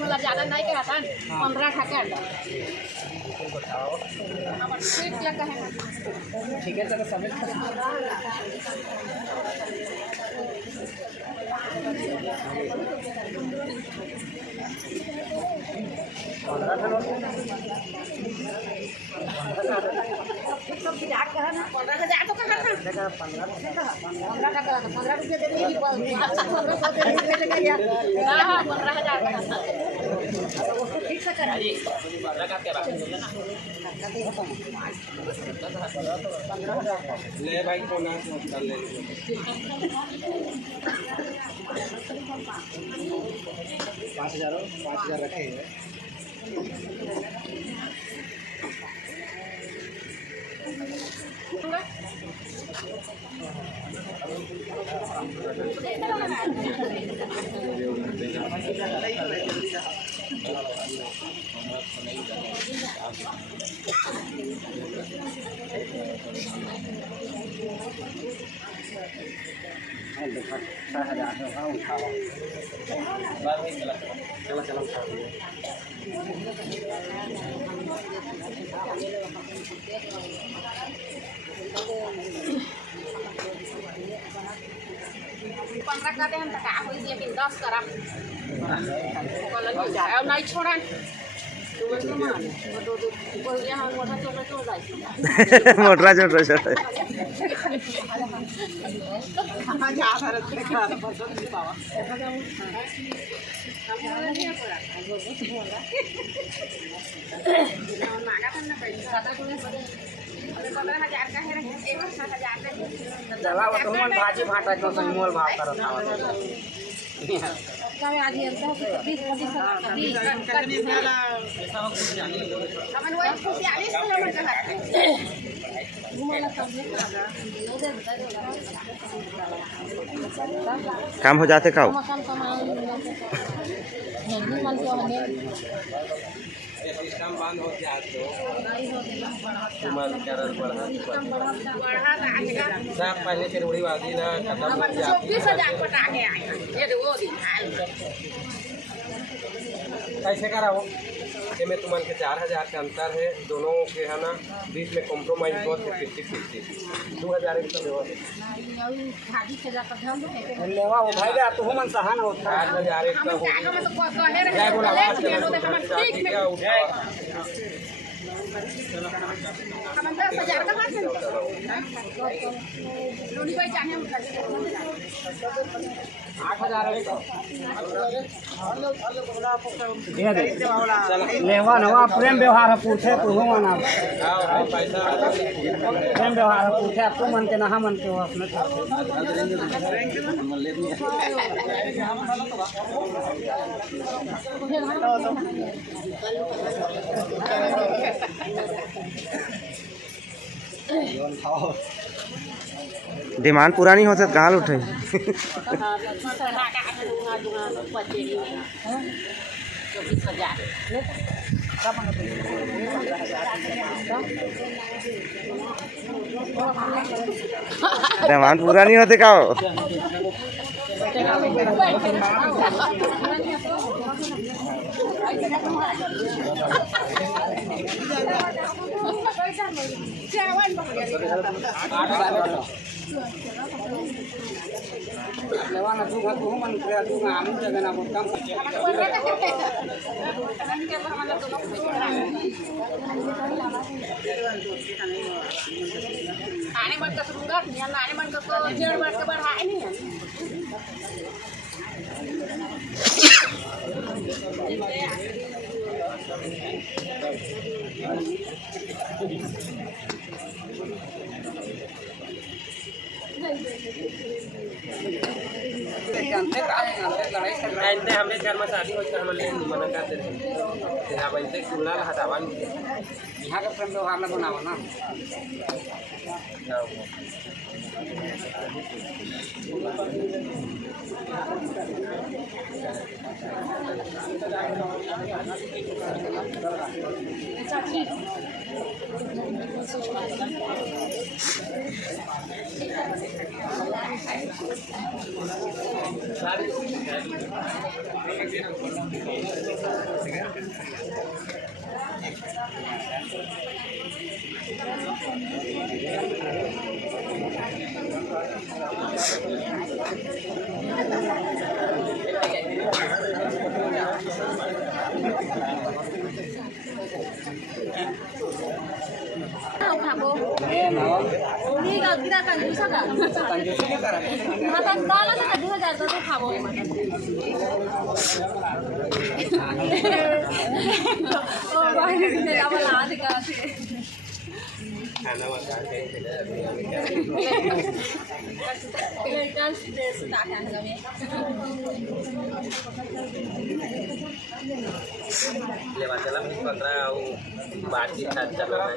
मला ज़्यादा नहीं कहता 15 खा ठीक है चलो सब ले भाई को ना कर ले 5,000 रखे हैं पंद्रह करते हम तक हो दिया कि 10 करब कल नहीं छोड़ा मोटरा छोटा छोटा चला वो तो मन भाजी भाटा जो सही मोल भाव करत काम हो जाते का सिस्टम बंद हो जाए तो सब पहले से रूढ़ीवादी ना खत्म हो जाती 24,000 पटा के आए ये वो दिन कैसे कराओ में तुम्हारे के 4,000 का अंतर है दोनों के है ना बीच में कॉम्प्रोमाइज हो 50-50 2,000 एक तो लेवा वो भाई तू मन सहान हो 4,000 एक तो जय बोला हम 10,000 का बात लोनी भाई चाहे 8,000 लेवा नवा प्रेम व्यवहार पूछे तू हो मना प्रेम व्यवहार पूछे तू मन के ना मन के हो अपने डिमांड पूरा नहीं होता कहाँ उठे डिमांड पूरा नहीं होते का लेवाना तू घर तू मन करे तू हम जगह ना कम आने मन का शुरुआत नहीं आने मन का जेड़ मन का बढ़ाए नहीं जानते हमने घर में शादी हो हम मना करते थे आप ऐसे खुला हटावन यहाँ का प्रेम व्यवहार में बनावा ना अच्छा ठीक चला 15 बातचीत चल रहा है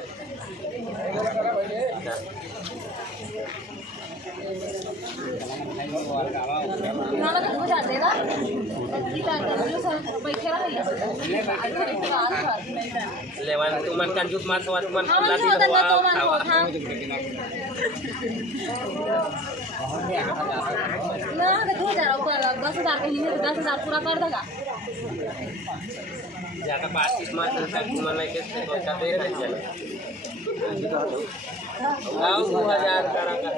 लेवन तुमन कंजूस मत हुआ तुमन लाती ना 10,000 के लिए 10,000 पूरा कर देगा ज्यादा बातचीत मत तुमन लेके दे रहे चलो 2000 करा कर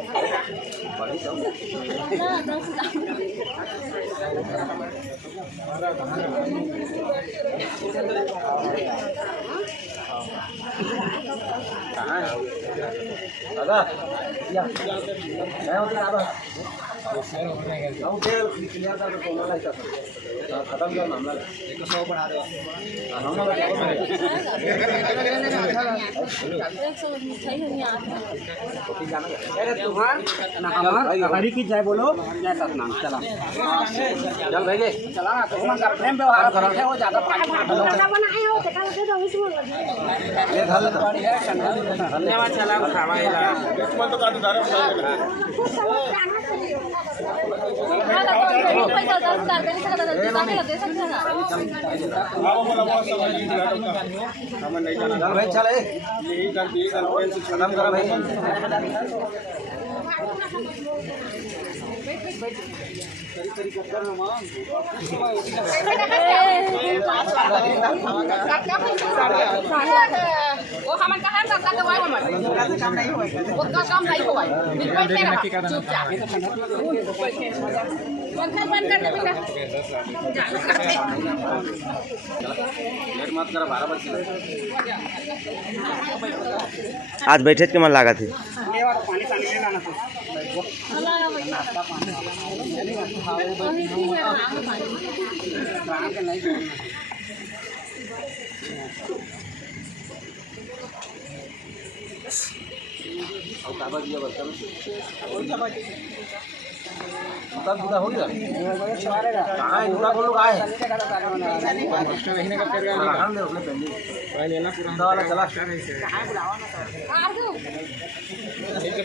दादा या मैं होते दादा खत्म किया मामला 100 बढ़ा दो हरी की जाए बोलो नाम चला चल भाई चला प्रेम व्यवहार करो वो ज्यादा धन्यवाद चला भाई चले खत्म करो भाई वो हमारे कहा करता तो वही हमारे काम नहीं हुआ उतना काम नहीं हुआ बिल्कुल मेरा चुपचाप पंखा बंद कर दे बेटा लेट मत करो 12 बजे आज बैठे के मन लगा थी पानी ले लाना तो तब पूरा हो गया कहाँ है दूसरा लोग आए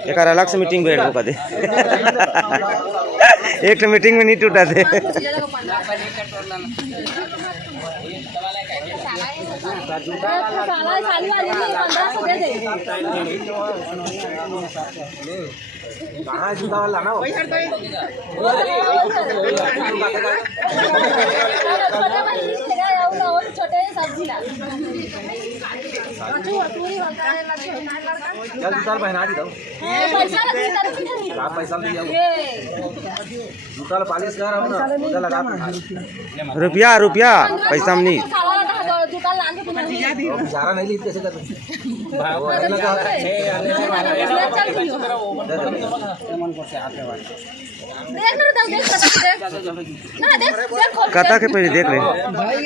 एक अलग से मीटिंग बैठ होगा दे एक मीटिंग में नहीं टूटा थे कहाँ जूता वाला ना छोटे सब्जी चल जूता पहना दी दो पैसा दिया जूता पालिश कर लगा रुपया रुपया पैसा में नहीं बेचारा नहीं ली कैसे कर कता के पहले देख रहे भाई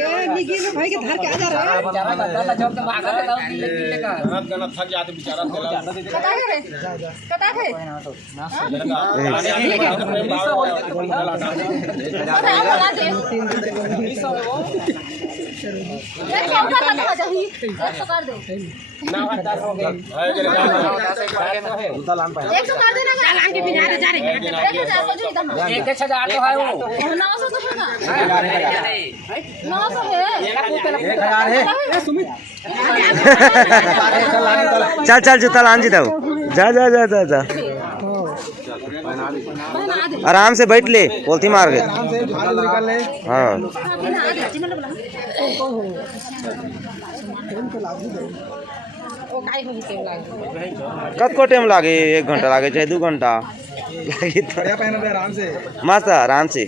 भाई के धर के आ जा रहा है थक जाते बेचारा जूता लान पाए 100 कर देना लान के बिना जा रहे 1000 जो इधर 1000 तो है वो 900 तो है ना 900 है 1000 है सुमित चल चल जूता लान जी दो जा जा जा जा जा आराम से बैठ ले, पोलथी मार गए। हाँ कत को टाइम लागे, 1 घंटा लागे चाहे 2 घंटा लागे तो आराम से मस्त आराम से।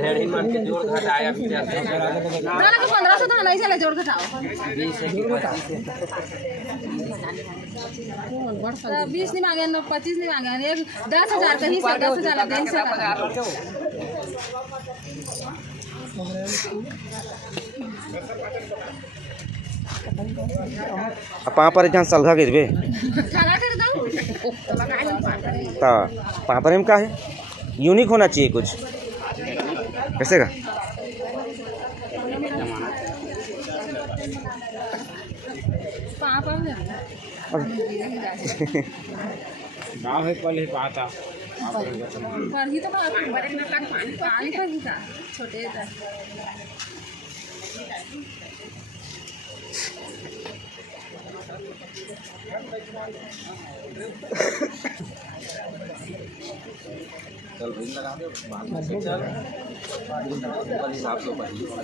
ढेड़ी मान के जोड़ घटाया 1500 तो नहीं चले जोड़ घटाओ 20 नहीं मांगे, 25 नहीं मांगे, 10,000 कहीं से 10,000 कहीं से। पापा पर सलघा गिरबे पापा में का है, यूनिक होना चाहिए कुछ। कैसे का गाँव है पहले पाता पढ़ी तो पानी पर ही था छोटे था। चल रिंग लगा दे चल हिसाब से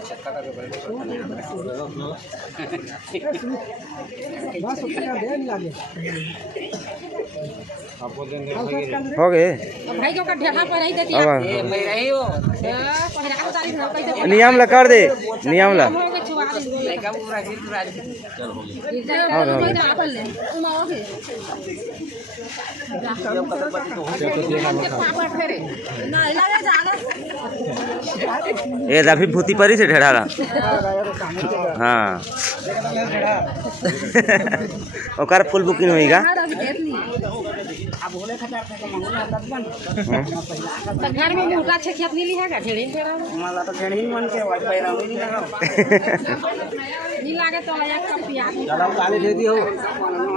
छक्का का हो गए भाई को ढेला पर नहीं देती है मैं रही हो पहिरा को तारीख न कैसे नियम ला कर दे, नियम ला लड़का पूरा चल हो गया अपन ले तुम आओगे ना लगा जागा ए रफी भूती परी से ढेढ़ा। हाँ ओकर फुल बुकिंग होईगा। तो घर में मुर्गा छेकिया मिली है का ढेड़ी पे हमारा तो ढेड़ी मन के वाईफाई रहो नहीं लागे तो एक कप पिया चलो काली दे दी हो।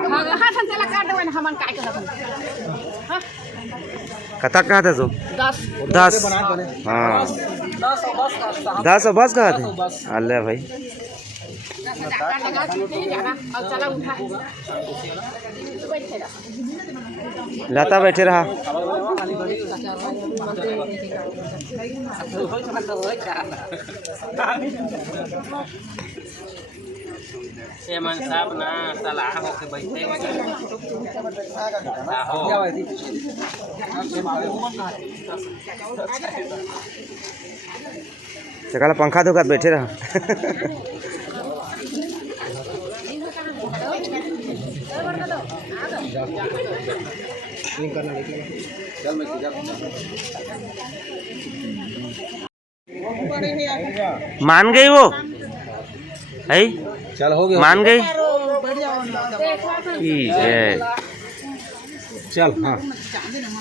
हां हां संतला काट देवन हमन काय के अपन। हां कता कहा था सो 10 हाँ 10 बस कहा थे। अल्लाह भाई लता बैठे रहा सेमन साहब ना सलाह होके बैठे चकाला पंखा धोकर बैठे रहा। मान गई वो है, चल हो गया मान गई ठीक है। चल हाँ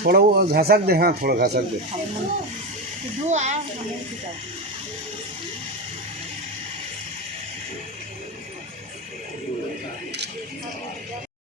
थोड़ा वो घसक दे, हाँ थोड़ा घसक दे।